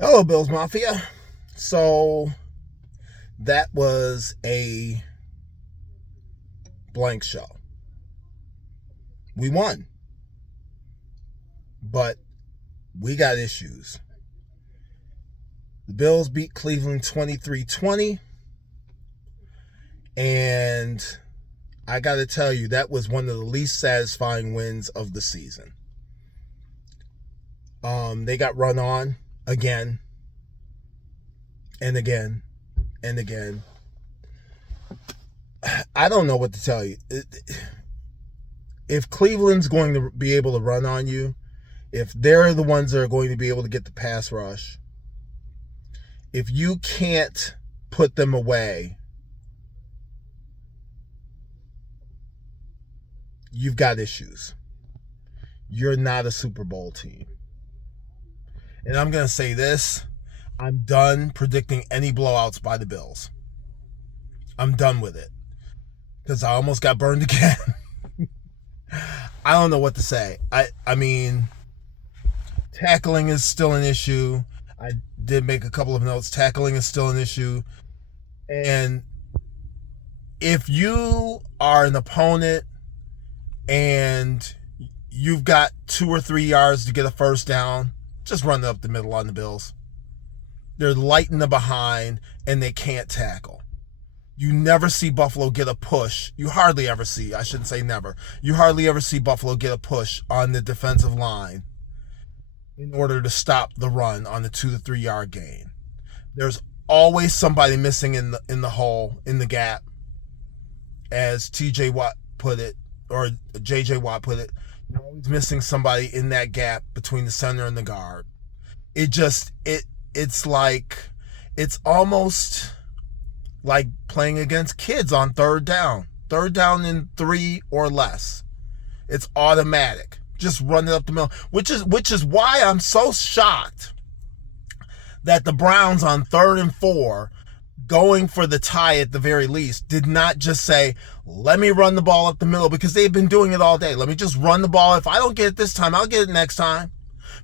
Hello, Billsmafia. So that was a blank show. We won, but we got issues. The Bills beat Cleveland 23-20, and I got to tell you, that was one of the least satisfying wins of the season. They got run on again and again and again. I don't know what to tell you. If Cleveland's going to be able to run on you, if they're the ones that are going to be able to get the pass rush, if you can't put them away, you've got issues. You're not a Super Bowl team. And I'm going to say this. I'm done predicting any blowouts by the Bills. I'm done with it. Because I almost got burned again. I don't know what to say. I mean, tackling is still an issue. I did make a couple of notes. Tackling is still an issue. And if you are an opponent and you've got 2 or 3 yards to get a first down, just run it up the middle on the Bills. They're light in the behind and they can't tackle. You never see Buffalo get a push. You hardly ever see, I shouldn't say never. You hardly ever see Buffalo get a push on the defensive line in order to stop the run on the 2 to 3 yard gain. There's always somebody missing in the hole, in the gap, as TJ Watt put it, or JJ Watt put it. You're always missing somebody in that gap between the center and the guard. It's like, it's almost like playing against kids on third down and 3 or less. It's automatic. Just run it up the middle, which is why I'm so shocked that the Browns on 3rd and 4, going for the tie at the very least, did not just say, let me run the ball up the middle, because they've been doing it all day. Let me just run the ball. If I don't get it this time, I'll get it next time.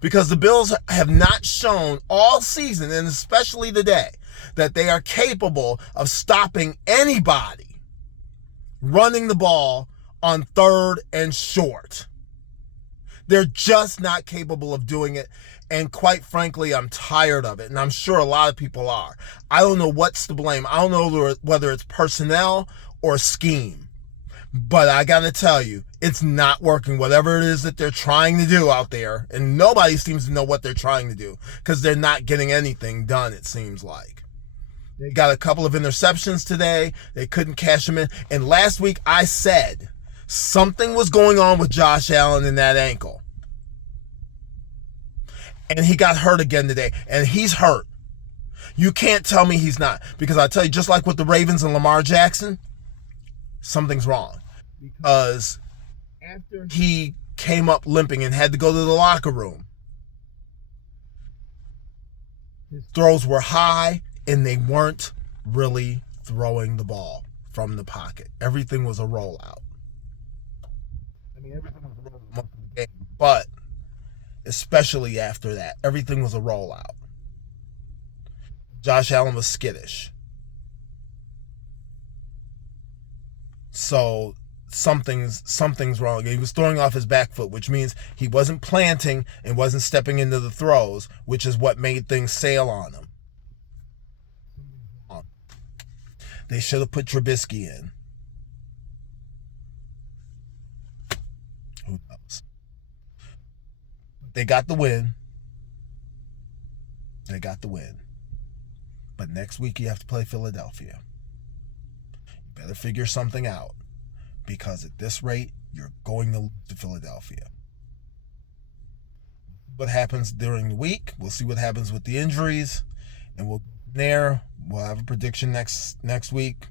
Because the Bills have not shown all season, and especially today, that they are capable of stopping anybody running the ball on 3rd and short. They're just not capable of doing it. And quite frankly, I'm tired of it. And I'm sure a lot of people are. I don't know what's to blame. I don't know whether it's personnel or scheme. But I got to tell you, it's not working. Whatever it is that they're trying to do out there. And nobody seems to know what they're trying to do, because they're not getting anything done, it seems like. They got a couple of interceptions today. They couldn't cash them in. And last week I said something was going on with Josh Allen in that ankle. And he got hurt again today. And he's hurt. You can't tell me he's not. Because I tell you, just like with the Ravens and Lamar Jackson, something's wrong. Because after he came up limping and had to go to the locker room, his throws were high and they weren't really throwing the ball from the pocket. Everything was a rollout. I mean, everything was a rollout most of the game, but especially after that, everything was a rollout. Josh Allen was skittish. So something's wrong. He was throwing off his back foot, which means he wasn't planting and wasn't stepping into the throws, which is what made things sail on him. They should have put Trubisky in. Who knows? They got the win. But next week you have to play Philadelphia. You better figure something out, because at this rate, you're going to lose to Philadelphia. What happens during the week? We'll see what happens with the injuries, and we'll go from there. We'll have a prediction next week.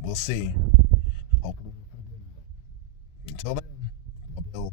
We'll see. Hopefully, until then, Bill.